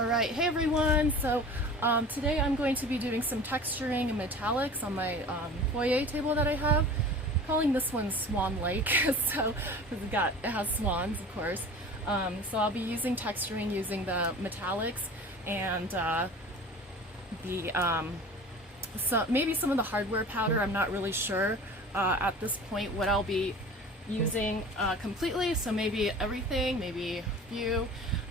Alright, hey everyone! So today I'm going to be doing some texturing and metallics on my foyer table that I have. I'm calling this one Swan Lake, so because it has swans, of course. So I'll be using texturing using the metallics and maybe some of the hardware powder. I'm not really sure at this point what I'll be using completely, so maybe everything, maybe a few,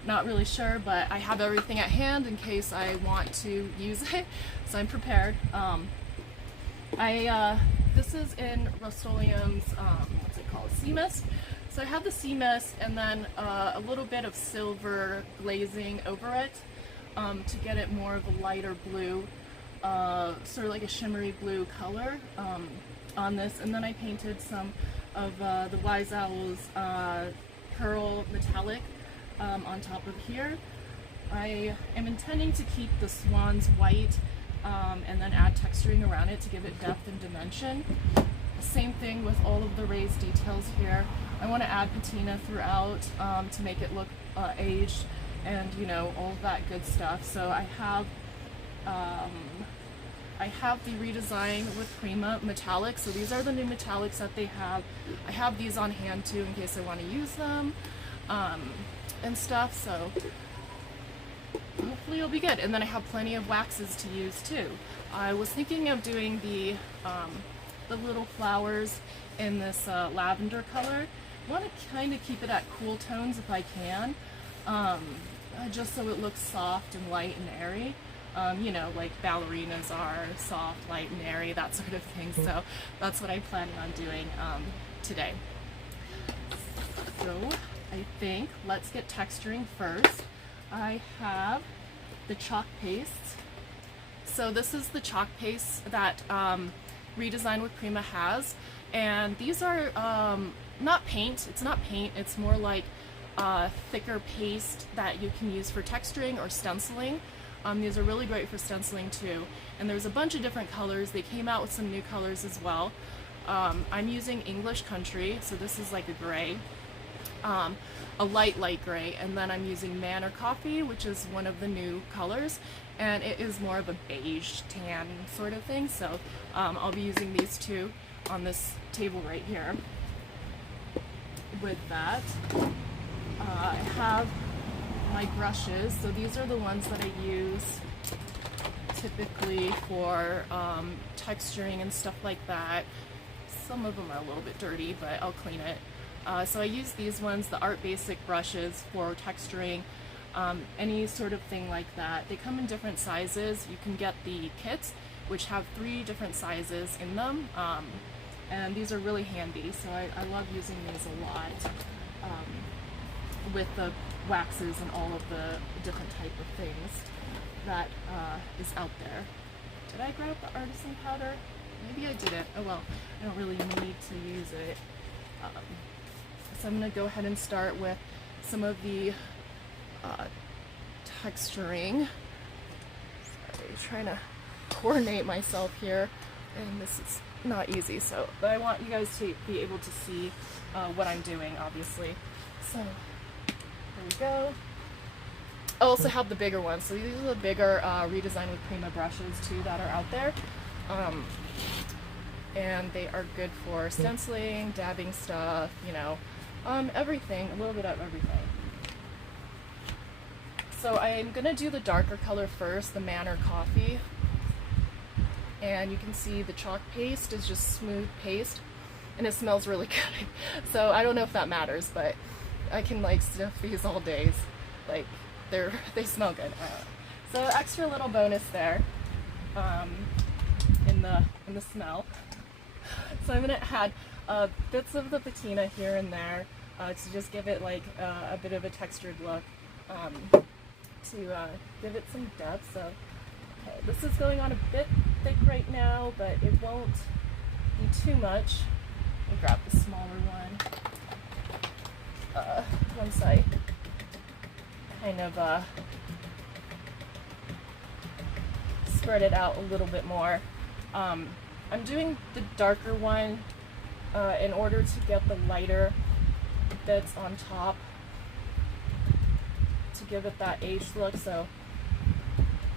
not really sure, but I have everything at hand in case I want to use it, so I'm prepared. This is in Rust-Oleum's, what's it called, sea mist. So I have the sea mist and then a little bit of silver glazing over it to get it more of a lighter blue, sort of like a shimmery blue color on this, and then I painted some of the Wise Owl's pearl metallic on top of here. I am intending to keep the swans white and then add texturing around it to give it depth and dimension. Same thing with all of the raised details here. I want to add patina throughout to make it look aged and, you know, all of that good stuff. So I have the redesign with Prima metallics. So these are the new metallics that they have. I have these on hand too in case I want to use them and stuff. So hopefully it'll be good. And then I have plenty of waxes to use too. I was thinking of doing the little flowers in this lavender color. I want to kind of keep it at cool tones if I can, just so it looks soft and light and airy. You know, like ballerinas are soft, light, and airy, that sort of thing. So that's what I'm planning on doing today. So I think let's get texturing first. I have the chalk paste. So this is the chalk paste that Redesign with Prima has, and these are not paint. It's not paint. It's more like thicker paste that you can use for texturing or stenciling. These are really great for stenciling too, and there's a bunch of different colors. They came out with some new colors as well. I'm using English Country, so this is like a gray, a light gray, and then I'm using Manor Coffee, which is one of the new colors, and it is more of a beige tan sort of thing. So I'll be using these two on this table right here. With that, I have my brushes. So these are the ones that I use typically for texturing and stuff like that. Some of them are a little bit dirty, but I'll clean it. So I use these ones, the Art Basic brushes, for texturing any sort of thing like that. They come in different sizes. You can get the kits, which have 3 different sizes in them, and these are really handy. So I love using these a lot with the waxes and all of the different type of things that is out there. Did I grab the artisan powder? Maybe I didn't. Oh well, I don't really need to use it. So I'm going to go ahead and start with some of the texturing. Sorry, trying to coordinate myself here, and this is not easy. So, but I want you guys to be able to see what I'm doing, obviously. So there we go. I also have the bigger ones. So these are the bigger Redesign with Prima brushes too that are out there. And they are good for stenciling, dabbing stuff, you know, everything, a little bit of everything. So I'm going to do the darker color first, the Manor Coffee. And you can see the chalk paste is just smooth paste, and it smells really good. So I don't know if that matters, but I can like sniff these all days. Like they smell good. So extra little bonus there in the smell. So I'm gonna add bits of the patina here and there to just give it like a bit of a textured look, to give it some depth. So okay, this is going on a bit thick right now, but it won't be too much. Let me grab the smaller one. Once I kind of spread it out a little bit more. I'm doing the darker one in order to get the lighter bits on top to give it that aged look. So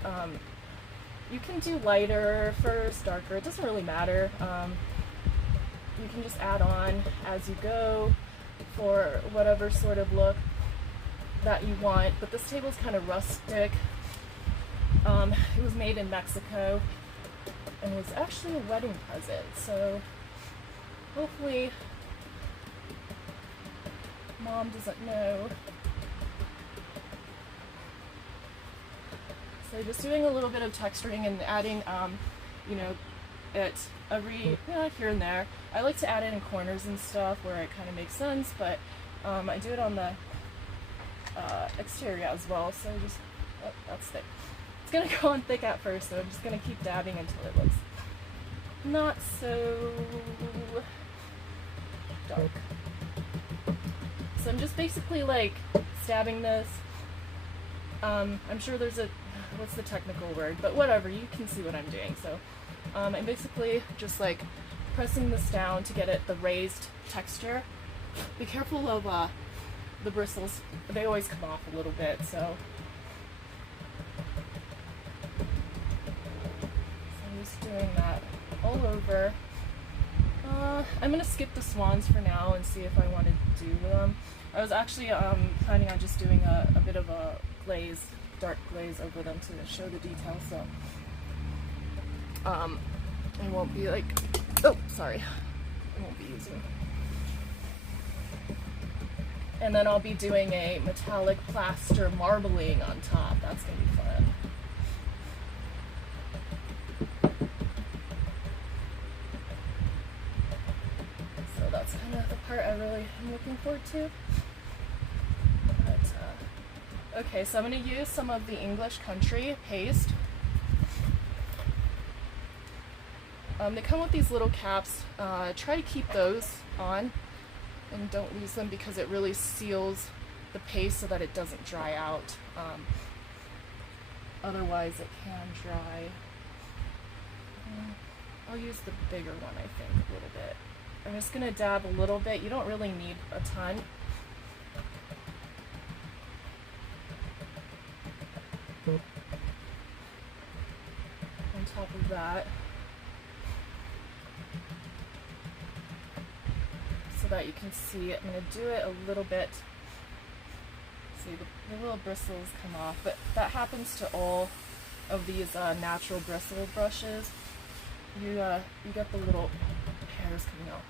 You can do lighter first, darker, it doesn't really matter. You can just add on as you go for whatever sort of look that you want. But this table's kind of rustic. It was made in Mexico and was actually a wedding present, so hopefully Mom doesn't know. So just doing a little bit of texturing and adding, you know, it every here and there. I like to add it in corners and stuff where it kind of makes sense, but I do it on the exterior as well. So just, oh, that's thick. It's gonna go on thick at first, so I'm just gonna keep dabbing until it looks not so dark. So I'm just basically like stabbing this. I'm sure there's a, what's the technical word, but whatever, you can see what I'm doing. So I'm basically just like pressing this down to get it the raised texture. Be careful of the bristles, they always come off a little bit, so I'm just doing that all over. I'm gonna skip the swans for now and see if I want to do them. I was actually planning on just doing a bit of a glaze, dark glaze over them to show the details, so I won't be like, oh, sorry, I won't be using. And then I'll be doing a metallic plaster marbling on top. That's gonna be fun. So that's kind of the part I really am looking forward to. But, okay, so I'm gonna use some of the English Country paste. They come with these little caps. Try to keep those on and don't lose them because it really seals the paste so that it doesn't dry out. Otherwise it can dry. I'll use the bigger one, I think, a little bit. I'm just gonna dab a little bit. You don't really need a ton. On top of that. So that you can see it. I'm going to do it a little bit. See, the little bristles come off, but that happens to all of these natural bristle brushes. You get the little hairs coming off.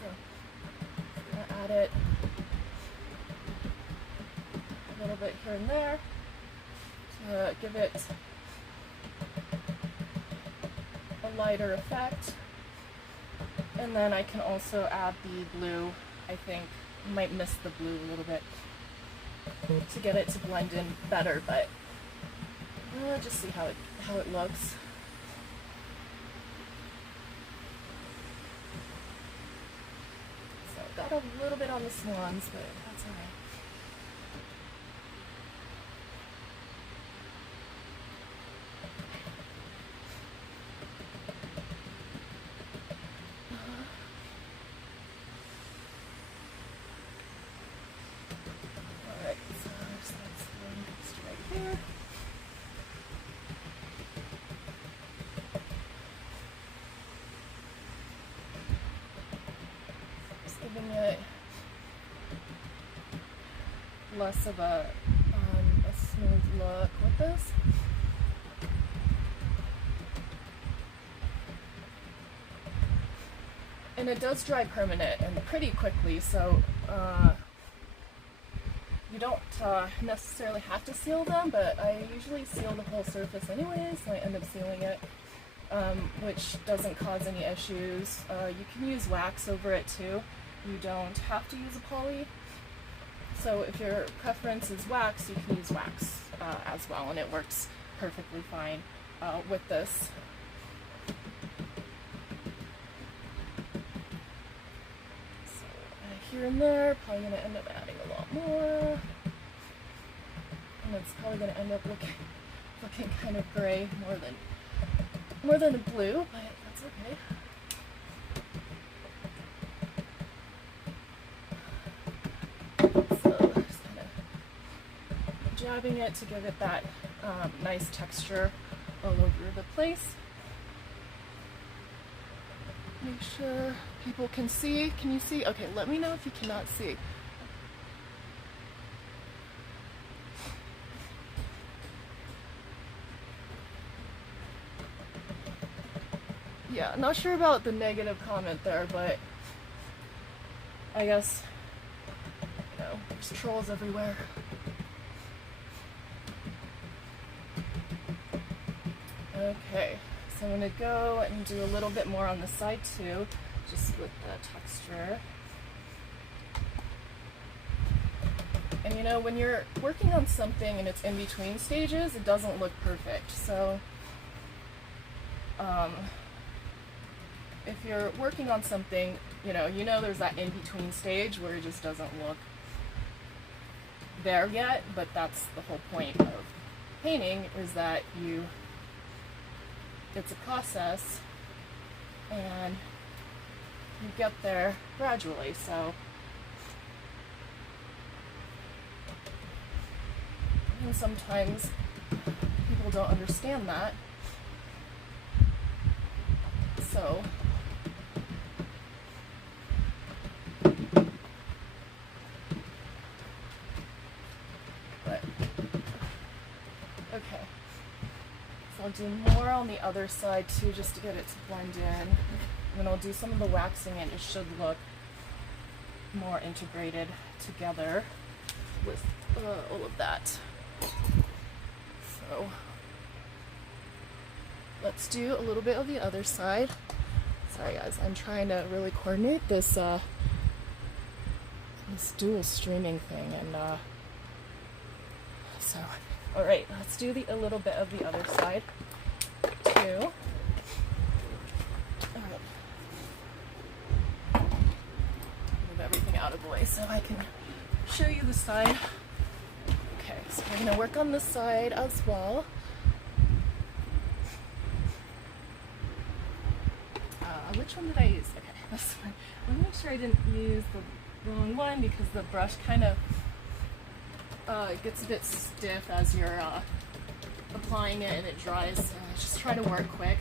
So I'm going to add it a little bit here and there to give it a lighter effect. And then I can also add the blue. I think I might miss the blue a little bit to get it to blend in better, but just see how it looks. So got a little bit on the swans, but that's alright. Giving it less of a smooth look with this. And it does dry permanent and pretty quickly, so you don't necessarily have to seal them, but I usually seal the whole surface anyways, so I end up sealing it. Which doesn't cause any issues. You can use wax over it too. You don't have to use a poly. So if your preference is wax, you can use wax as well, and it works perfectly fine with this. So here and there, probably going to end up adding a lot more. And it's probably going to end up looking kind of gray more than a blue, but that's okay. dabbing it to give it that nice texture all over the place. Make sure people can see. Can you see? Okay, let me know if you cannot see. Yeah, not sure about the negative comment there, but I guess, you know, there's trolls everywhere. Okay, so I'm going to go and do a little bit more on the side too, just with the texture. And you know, when you're working on something and it's in between stages, it doesn't look perfect. So, if you're working on something, you know there's that in-between stage where it just doesn't look there yet, but that's the whole point of painting, is that it's a process and you get there gradually. So, and sometimes people don't understand that. So, okay, so I'll do more on the other side too, just to get it to blend in. And then I'll do some of the waxing and it should look more integrated together with all of that. So let's do a little bit of the other side. Sorry guys, I'm trying to really coordinate this this dual streaming thing, and so all right, let's do a little bit of the other side too. All right. Move everything out of the way so I can show you the side. Okay, so we're gonna work on this side as well. Which one did I use? Okay, this one. I want to make sure I didn't use the wrong one, because the brush kind of gets a bit stiff as you're applying it and it dries. Just try to work quick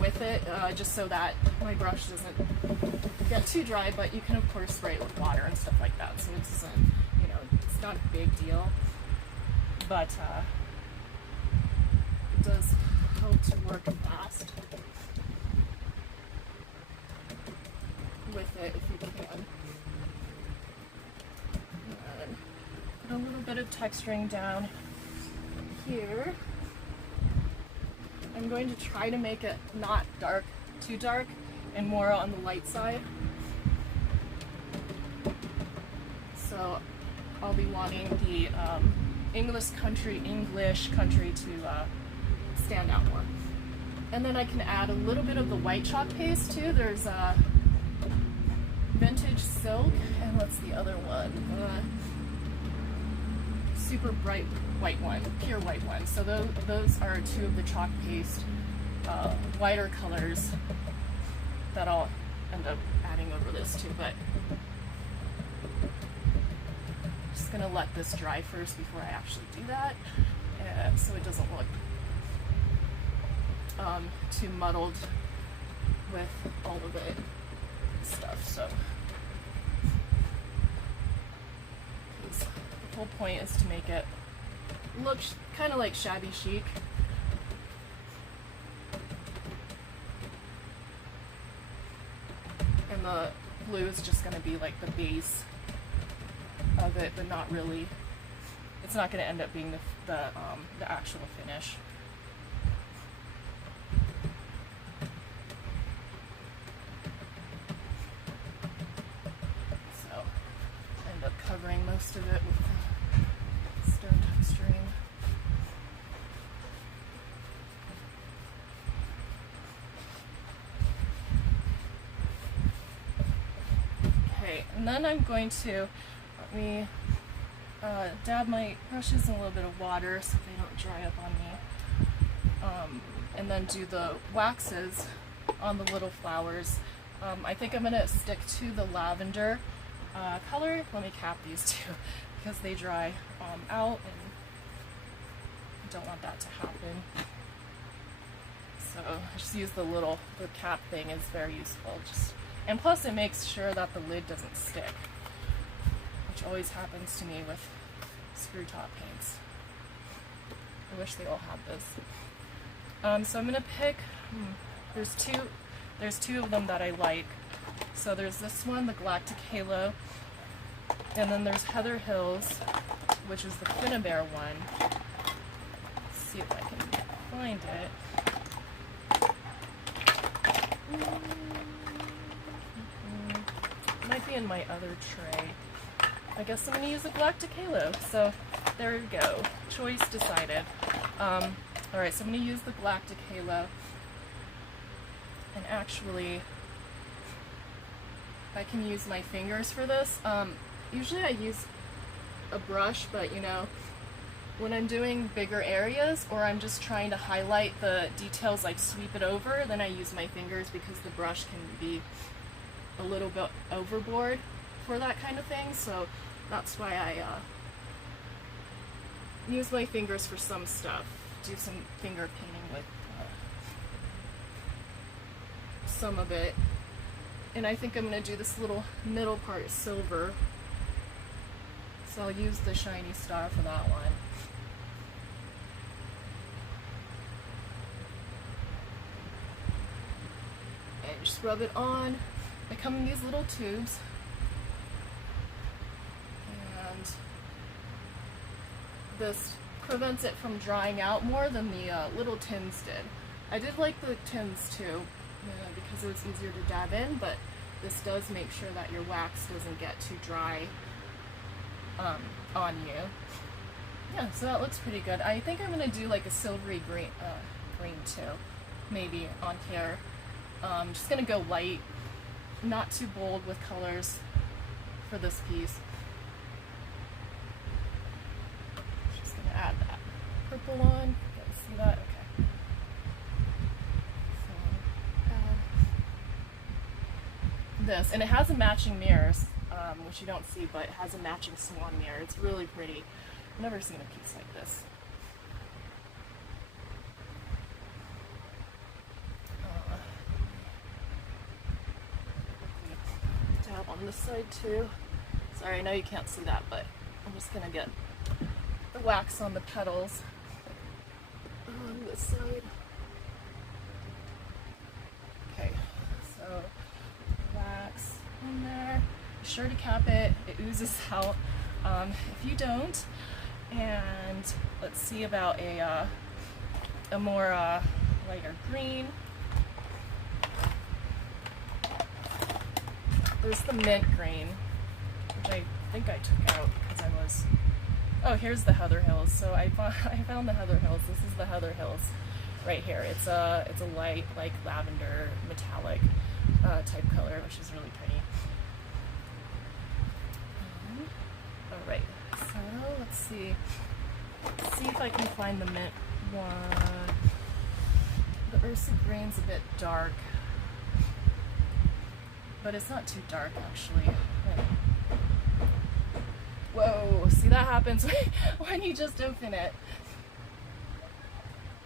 with it, just so that my brush doesn't get too dry, but you can of course spray it with water and stuff like that, so it doesn't, it's not a big deal, but it does help to work fast with it if you can. And put a little bit of texturing down here. I'm going to try to make it not dark, too dark, and more on the light side. So I'll be wanting the English country to stand out more. And then I can add a little bit of the white chalk paste too. There's vintage silk, and what's the other one? Super bright white one, pure white one. So those are two of the chalk paste whiter colors that I'll end up adding over this too. But I'm just gonna let this dry first before I actually do that, so it doesn't look too muddled with all of it stuff. So the whole point is to make it look kind of like shabby chic. And the blue is just going to be like the base of it, but not really, it's not going to end up being the actual finish. Covering most of it with the stone texturing. Okay, and then I'm going to dab my brushes in a little bit of water so they don't dry up on me, and then do the waxes on the little flowers. I think I'm going to stick to the lavender color. Let me cap these two. because they dry out, and I don't want that to happen. So I just use the cap thing is very useful. And plus it makes sure that the lid doesn't stick, which always happens to me with screw top paints. I wish they all had this. So I'm gonna pick, there's two of them that I like. So there's this one, the Galactic Halo, and then there's Heather Hills, which is the Finnabair one. Let's see if I can find it. It might be in my other tray. I guess I'm going to use the Galactic Halo. So there we go. Choice decided. Alright, so I'm going to use the Galactic Halo. And actually, I can use my fingers for this. Usually I use a brush, but you know, when I'm doing bigger areas or I'm just trying to highlight the details, like sweep it over, then I use my fingers because the brush can be a little bit overboard for that kind of thing. So that's why I use my fingers for some stuff. Do some finger painting with some of it. And I think I'm going to do this little middle part silver. So I'll use the shiny star for that one. And just rub it on. They come in these little tubes. And this prevents it from drying out more than the little tins did. I did like the tins too, because it was easier to dab in, but this does make sure that your wax doesn't get too dry on you. Yeah, so that looks pretty good. I think I'm going to do like a silvery green too, maybe on here. I'm just going to go light, not too bold with colors for this piece. Just going to add that purple on. You guys see that? Okay. So add this, and it has a matching mirrors, which you don't see, but it has a matching swan mirror. It's really pretty. I've never seen a piece like this. Dab on this side too. Sorry, I know you can't see that, but I'm just gonna get the wax on the petals on this side. Okay, so wax in there. Be sure to cap it. It oozes out. If you don't, and let's see about a more lighter green. There's the mint green, which I think I took out because I was. Oh, here's the Heather Hills. So I found the Heather Hills. This is the Heather Hills right here. It's a light, like lavender metallic type color, which is really pretty. All right. So let's see. Let's see if I can find the mint one. The Ursa green's a bit dark, but it's not too dark actually. Whoa, see, that happens when you just open it.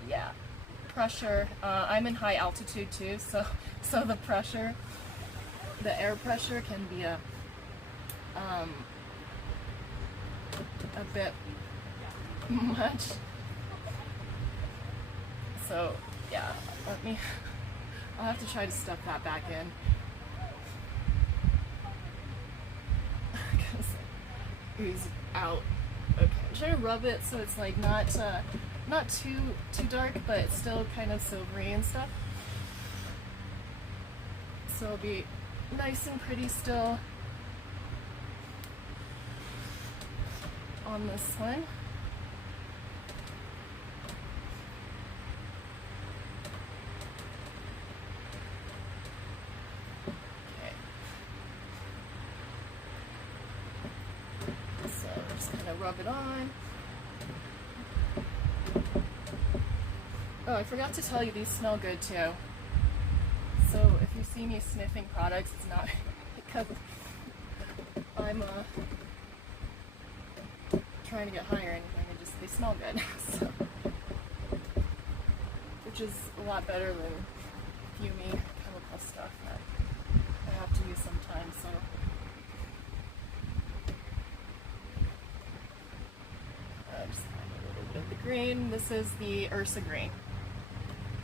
Yeah, pressure. I'm in high altitude too, so the pressure, the air pressure can be a bit much. So yeah, I'll have to try to stuff that back in. Ooze out. Okay, I'm trying to rub it so it's like not too dark, but it's still kind of silvery and stuff. So it'll be nice and pretty still on this one. Rub it on. Oh, I forgot to tell you, these smell good too. So if you see me sniffing products, it's not because I'm trying to get higher or anything, they smell good. So, which is a lot better than fumey chemical stuff that I have to use sometimes. So just add a little bit of the green. This is the Ursa green.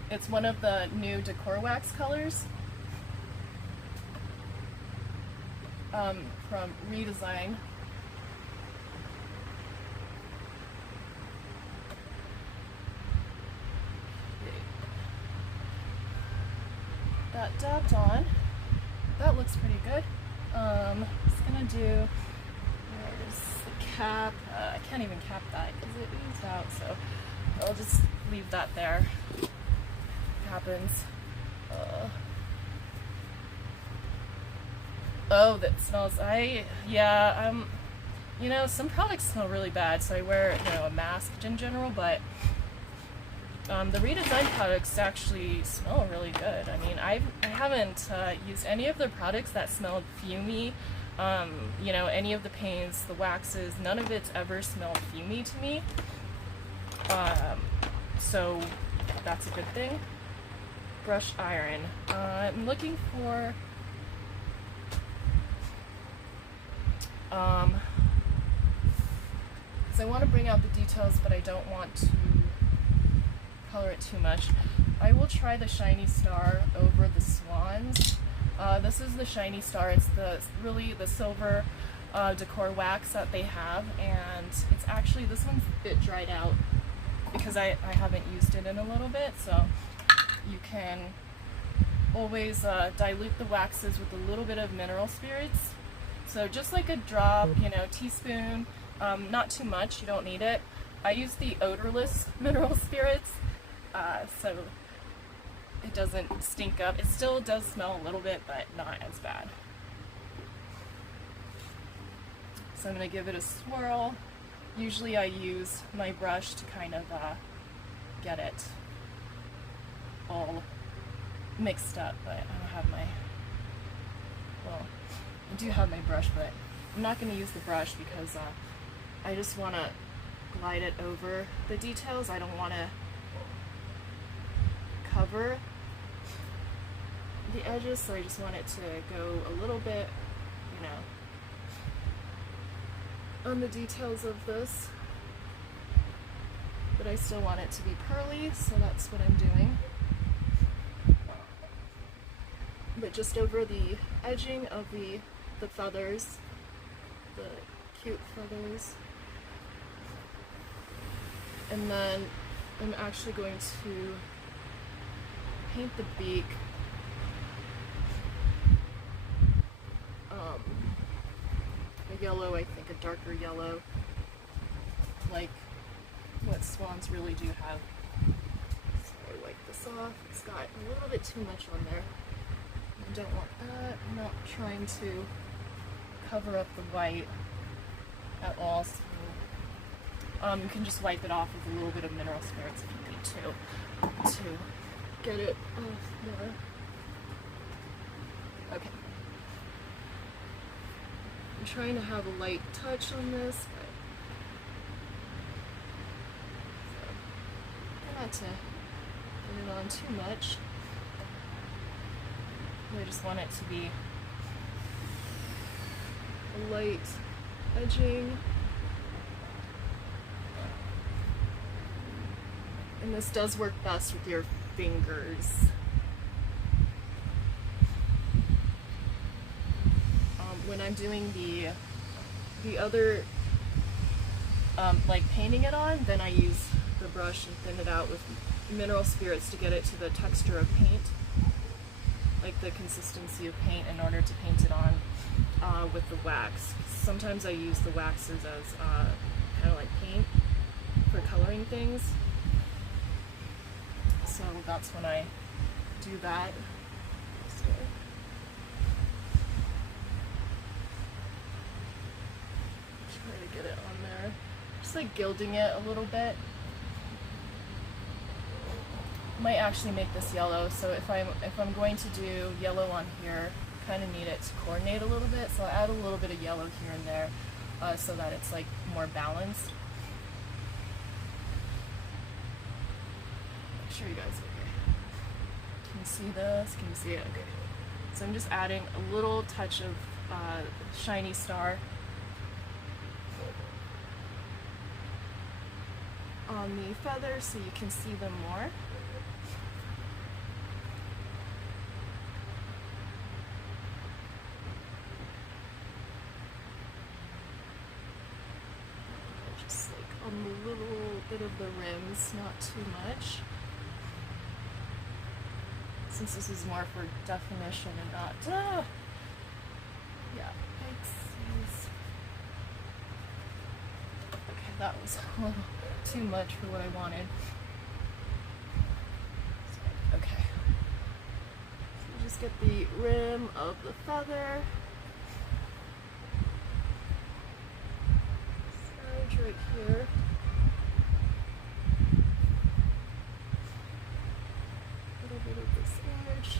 It's one of the new decor wax colors from Redesign. That dabbed on. That looks pretty good. Just gonna do, there's the cap. I can't even cap that because it oozed out, so I'll just leave that there. Happens. Oh, that smells. You know, some products smell really bad, so I wear, you know, a mask in general, but the Redesign products actually smell really good. I mean, I haven't used any of their products that smelled fumey. You know, any of the paints, the waxes, none of it's ever smelled fumey to me. So that's a good thing. Brush iron. I'm looking for because I want to bring out the details, but I don't want to color it too much. I will try the Shiny Star over the swans. This is the Shiny Star. It's really the silver decor wax that they have, and it's actually, this one's a bit dried out because I haven't used it in a little bit, so you can always dilute the waxes with a little bit of mineral spirits. So just like a drop, you know, teaspoon, not too much, you don't need it. I use the odorless mineral spirits, so it doesn't stink up. It still does smell a little bit, but not as bad. So I'm going to give it a swirl. Usually I use my brush to kind of get it all mixed up, but I don't have my, well, I do have my brush, but I'm not going to use the brush because I just want to glide it over the details. I don't want to cover the edges, so I just want it to go a little bit, you know, on the details of this, but I still want it to be pearly, so that's what I'm doing. But just over the edging of the feathers, the cute feathers. And then I'm actually going to paint the beak a yellow, I think a darker yellow, like what swans really do have. So I wipe this off. It's got a little bit too much on there. I don't want that. I'm not trying to cover up the white at all, so you can just wipe it off with a little bit of mineral spirits if you need to get it off there. Okay. I'm trying to have a light touch on this, but so, not to get it on too much. I just want it to be a light edging. And this does work best with your fingers. When I'm doing the other, like painting it on, then I use the brush and thin it out with mineral spirits to get it to the texture of paint, like the consistency of paint, in order to paint it on with the wax. Sometimes I use the waxes as kind of like paint for coloring things. So that's when I do that. So, try to get it on there. Just like gilding it a little bit. Might actually make this yellow, so if I'm going to do yellow on here, kind of need it to coordinate a little bit, so I'll add a little bit of yellow here and there so that it's like more balanced. sure you guys okay. Can you see this? Can you see it? Okay. So I'm just adding a little touch of shiny star on the feathers so you can see them more. Just like on the little bit of the rims, not too much. Since this is more for definition and not, yeah, excuse. Okay, that was a little too much for what I wanted. Okay, so just get the rim of the feather. Start right here. A little bit of this edge.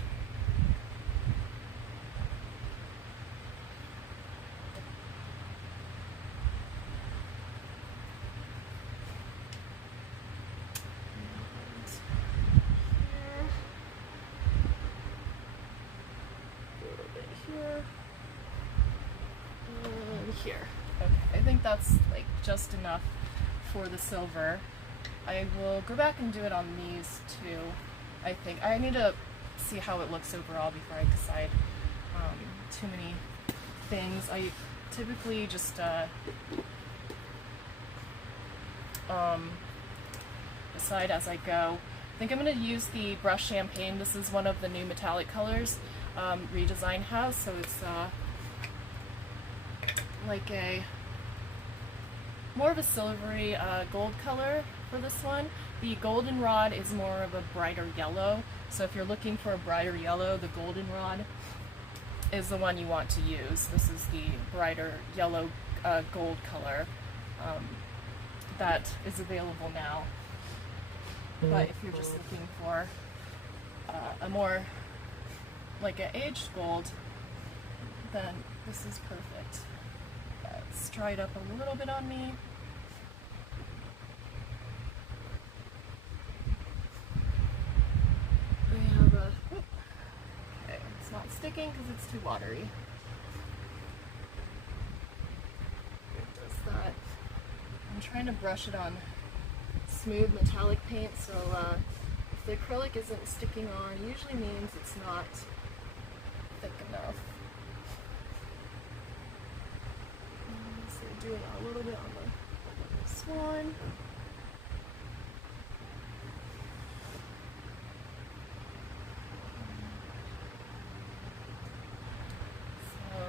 Here. Okay, I think that's like just enough for the silver. I will go back and do it on these too. I think I need to see how it looks overall before I decide too many things. I typically just decide as I go. I think I'm going to use the brush champagne. This is one of the new metallic colors Redesign has, so it's like a more of a silvery gold color for this one. The goldenrod is more of a brighter yellow, so if you're looking for a brighter yellow, the goldenrod is the one you want to use. This is the brighter yellow gold color that is available now. But if you're just looking for a more like an aged gold, then this is perfect. It's dried up a little bit on me. We have a, okay, it's not sticking because it's too watery. It does that. I'm trying to brush it on smooth metallic paint, so if the acrylic isn't sticking on, usually means it's not thick enough. So doing a little bit on the swan. So,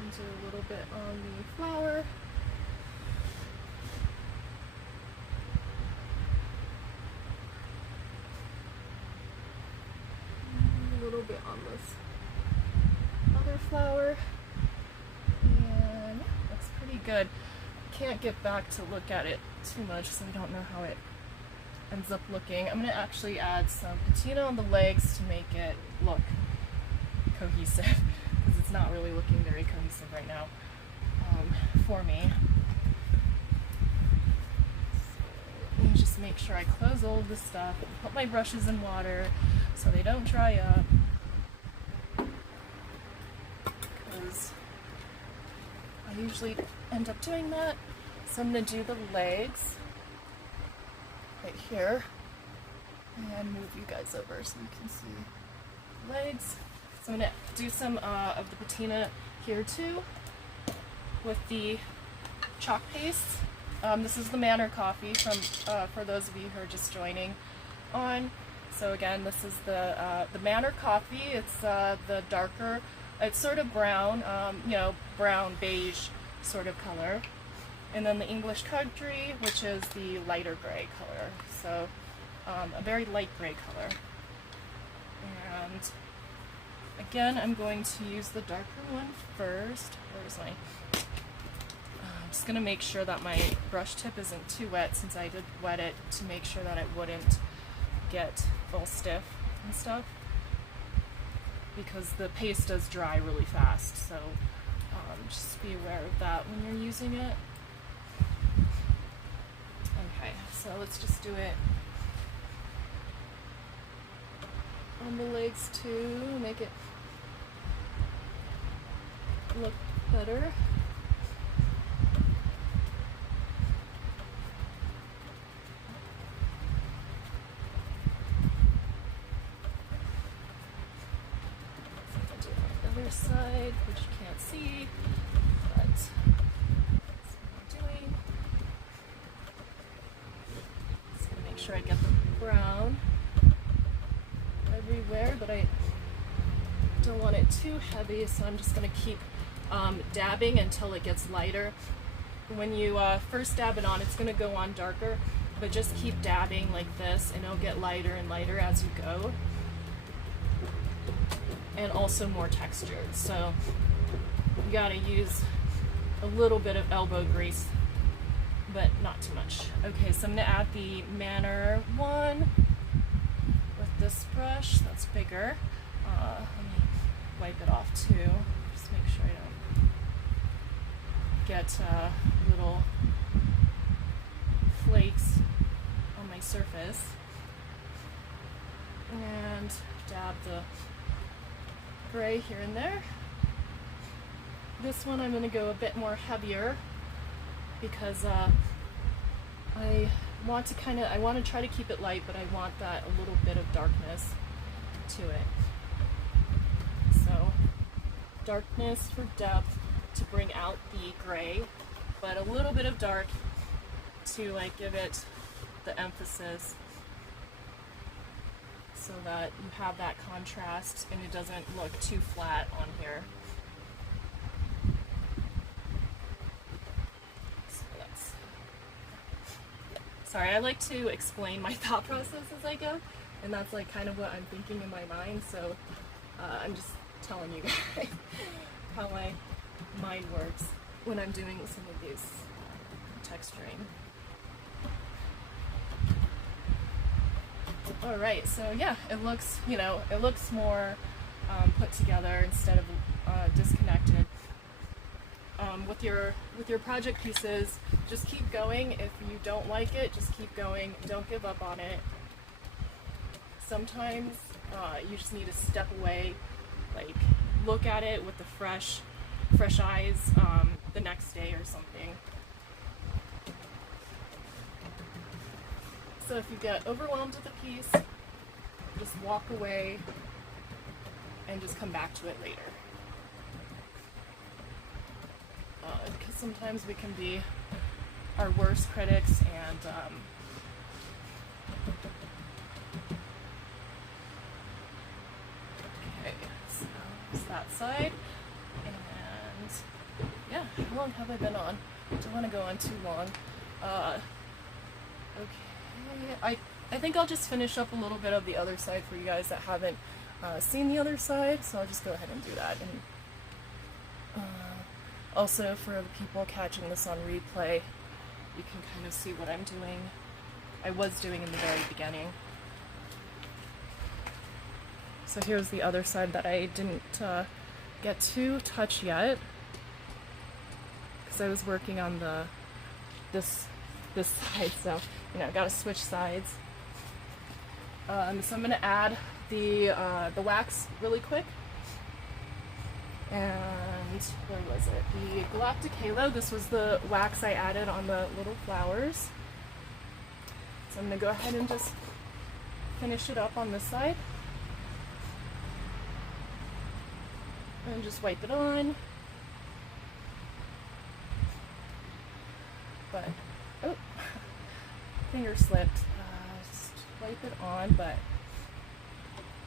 and do a little bit on the flower. A little bit on this other flower, and looks pretty good. Can't get back to look at it too much, so I don't know how it ends up looking. I'm going to actually add some patina on the legs to make it look cohesive, because it's not really looking very cohesive right now for me. So let me just make sure I close all of this stuff and put my brushes in water so they don't dry up. I usually end up doing that. So I'm going to do the legs right here and move you guys over so you can see the legs. So I'm going to do some of the patina here too with the chalk paste. This is the Manor Coffee from for those of you who are just joining on. So again, this is the Manor Coffee. It's the darker. It's sort of brown, you know, brown beige sort of color. And then the English Country, which is the lighter gray color. So a very light gray color. And again, I'm going to use the darker one first. Where's my... I'm just going to make sure that my brush tip isn't too wet, since I did wet it to make sure that it wouldn't get all stiff and stuff, because the paste does dry really fast, so just be aware of that when you're using it. Okay, So let's just do it on the legs too, make it look better. Do it on the other side, which you can't see, but that's what I'm doing. Just gonna make sure I get the brown everywhere, but I don't want it too heavy, so I'm just going to keep dabbing until it gets lighter. When you first dab it on, it's going to go on darker, but just keep dabbing like this and it'll get lighter and lighter as you go, and also more textured. So you got to use a little bit of elbow grease, but not too much. Okay, so I'm going to add the Manor one with this brush that's bigger. Let me wipe it off too, just make sure I don't get little flakes on my surface. And dab the gray here and there. This one I'm going to go a bit more heavier because I want to try to keep it light, but I want that a little bit of darkness to it. So darkness for depth to bring out the gray, but a little bit of dark to like give it the emphasis so that you have that contrast and it doesn't look too flat on here. So that's, sorry, I like to explain my thought process as I go, and that's like kind of what I'm thinking in my mind, so I'm just telling you guys how my mind works when I'm doing some of these texturing. All right, so yeah, it looks, you know, it looks more put together instead of disconnected. With your project pieces, just keep going. If you don't like it, just keep going. Don't give up on it. Sometimes you just need to step away, like look at it with the fresh eyes the next day or something. So if you get overwhelmed with a piece, just walk away and just come back to it later. Because sometimes we can be our worst critics, and okay, so there's that side, and yeah, how long have I been on? Don't want to go on too long. Okay, I think I'll just finish up a little bit of the other side for you guys that haven't seen the other side, so I'll just go ahead and do that. And also for the people catching this on replay, you can kind of see what I'm doing. I was doing in the very beginning. So here's the other side that I didn't get to touch yet, because I was working on this side, so you know, I gotta switch sides. So I'm gonna add the wax really quick. And where was it? The Galactic Halo. This was the wax I added on the little flowers. So I'm gonna go ahead and just finish it up on this side. And just wipe it on. But, oh, finger slipped. Just wipe it on, but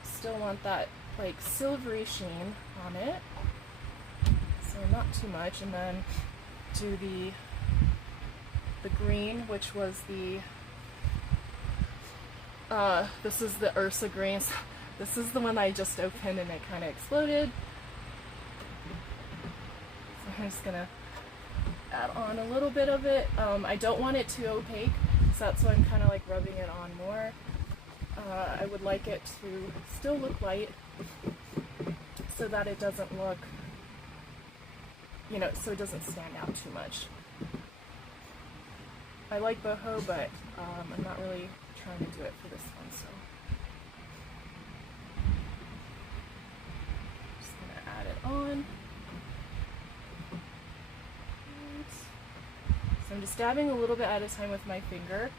still want that like silvery sheen on it. So not too much, and then do the green, which was the this is the Ursa green. So this is the one I just opened and it kind of exploded. So I'm just gonna add on a little bit of it. I don't want it too opaque, so that's why I'm kind of like rubbing it on more. I would like it to still look light so that it doesn't look, you know, so it doesn't stand out too much. I like boho, but I'm not really trying to do it for this one, so just gonna add it on. So I'm just dabbing a little bit at a time with my finger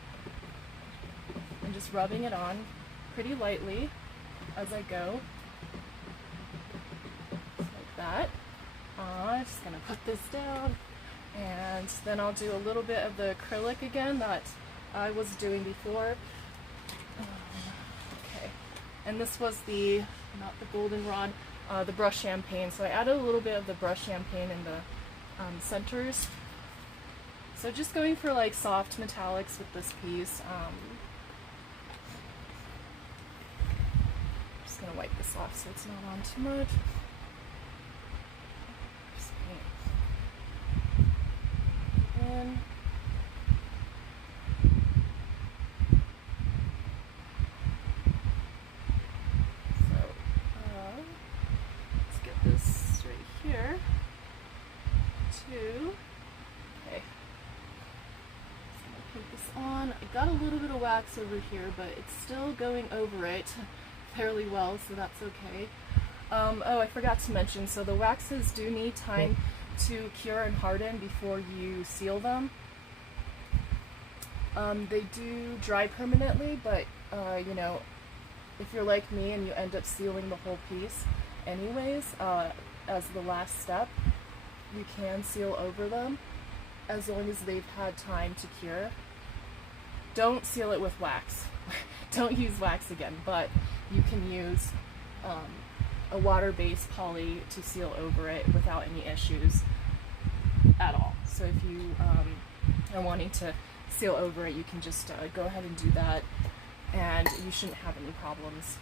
and just rubbing it on pretty lightly as I go, just like that. I'm just gonna put this down, and then I'll do a little bit of the acrylic again that I was doing before. Okay, and this was the, not the goldenrod, the brushed champagne. So I added a little bit of the brushed champagne in the centers. So just going for like soft metallics with this piece. Just gonna wipe this off so it's not on too much. Just in. So let's get this right here. Two. Okay. Put this on. I got a little bit of wax over here, but it's still going over it fairly well, so that's okay. Oh, I forgot to mention, so the waxes do need time to cure and harden before you seal them. They do dry permanently, but you know, if you're like me and you end up sealing the whole piece anyways, as the last step, you can seal over them as long as they've had time to cure. Don't seal it with wax. Don't use wax again, but you can use a water-based poly to seal over it without any issues at all. So if you are wanting to seal over it, you can just go ahead and do that, and you shouldn't have any problems.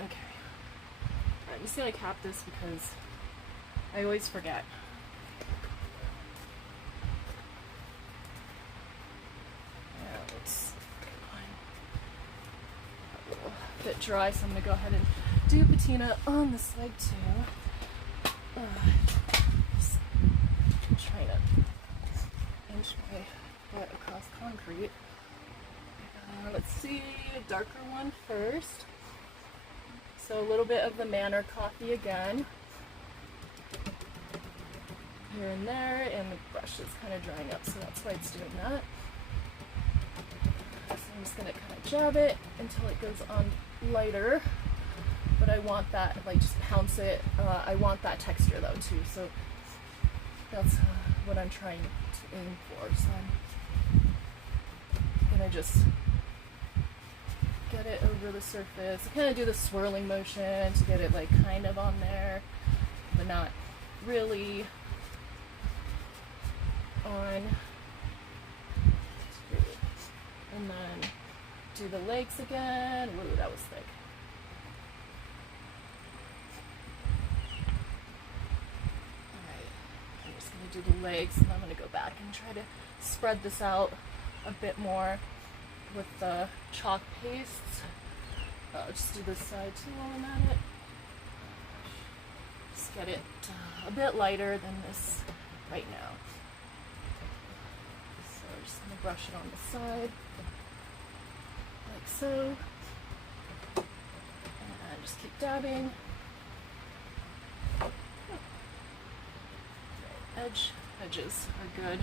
Okay. Alright, I'm just gonna cap this because I always forget. A bit dry, so I'm going to go ahead and do patina on this leg too. Just trying to inch my butt across concrete. Let's see, a darker one first. So a little bit of the Manor coffee again. Here and there, and the brush is kind of drying up, so that's why it's doing that. So I'm just going to kind of jab it until it goes on lighter, but I want that, like, just pounce it. I want that texture though too, so that's what I'm trying to aim for. So I'm going to just get it over the surface. I kind of do the swirling motion to get it like kind of on there, but not really on. And then do the legs again. Ooh, that was thick. Alright, I'm just going to do the legs, and I'm going to go back and try to spread this out a bit more with the chalk pastes. I'll just do this side too while I'm at it. Just get it a bit lighter than this right now. So I'm just going to brush it on the side, like so. And just keep dabbing. Edges are good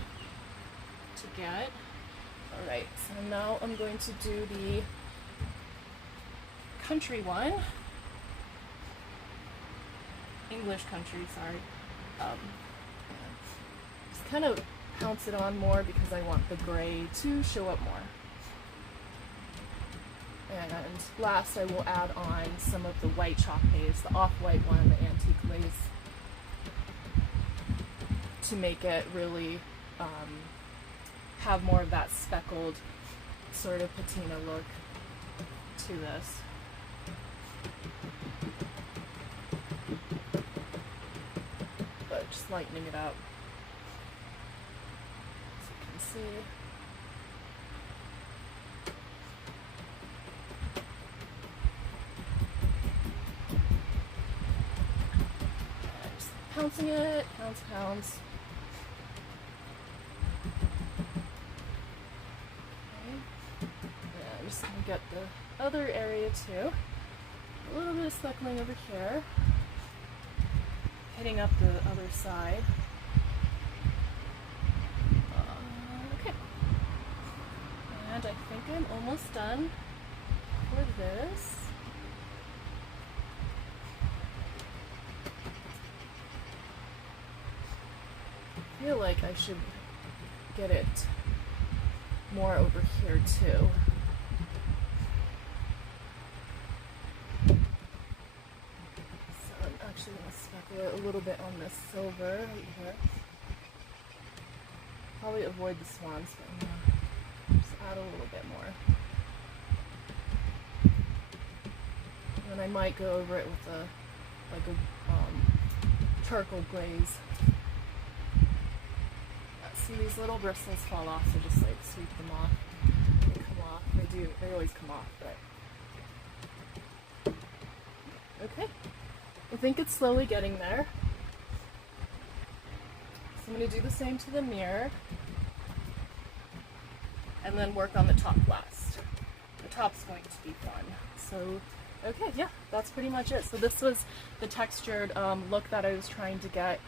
to get. Alright, so now I'm going to do the country one. English country, sorry. Just kind of pounce it on more because I want the gray to show up more. And last I will add on some of the white chalk paste, the off-white one, the antique lace, to make it really have more of that speckled sort of patina look to this. But just lightening it up, as you can see. And just pouncing it, pounce. just gonna get the other area too. A little bit of speckling over here, hitting up the other side. Okay, and I think I'm almost done for this. I feel like I should get it more over here too. So I'm actually going to speckle it a little bit on this silver right here. Probably avoid the swans, but I'm going to just add a little bit more. And then I might go over it with a charcoal glaze. See, these little bristles fall off, so just like sweep them off. They come off. They always come off, but okay. I think it's slowly getting there. So I'm going to do the same to the mirror and then work on the top last. The top's going to be fun. So, okay, yeah, that's pretty much it. So this was the textured look that I was trying to get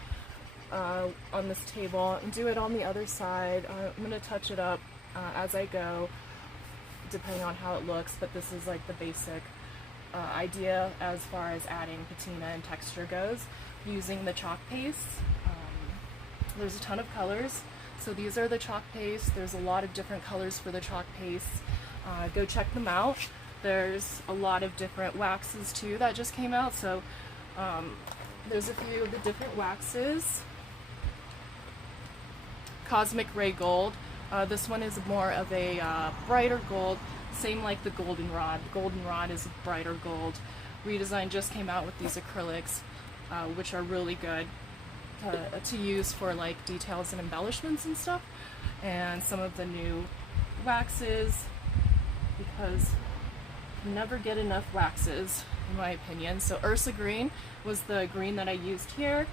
on this table, and do it on the other side. I'm going to touch it up as I go, depending on how it looks, but this is like the basic idea as far as adding patina and texture goes, using the chalk paste. There's a ton of colors, so these are the chalk paste. There's a lot of different colors for the chalk paste. Go check them out. There's a lot of different waxes too that just came out, so there's a few of the different waxes. Cosmic Ray Gold. This one is more of a brighter gold, same like the Goldenrod. The Goldenrod is a brighter gold. Redesign just came out with these acrylics, which are really good to use for like details and embellishments and stuff. And some of the new waxes, because you never get enough waxes, in my opinion. So Ursa Green was the green that I used here,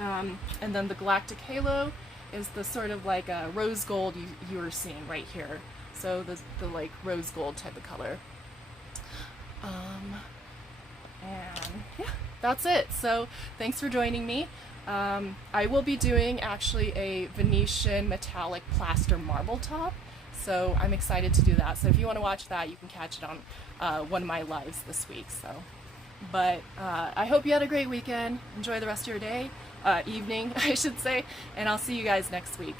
and then the Galactic Halo is the sort of like a rose gold you were seeing right here. So the like rose gold type of color. And yeah, that's it. So thanks for joining me. I will be doing actually a Venetian metallic plaster marble top. So I'm excited to do that. So if you want to watch that, you can catch it on one of my lives this week. So, but I hope you had a great weekend. Enjoy the rest of your day, evening, I should say, and I'll see you guys next week.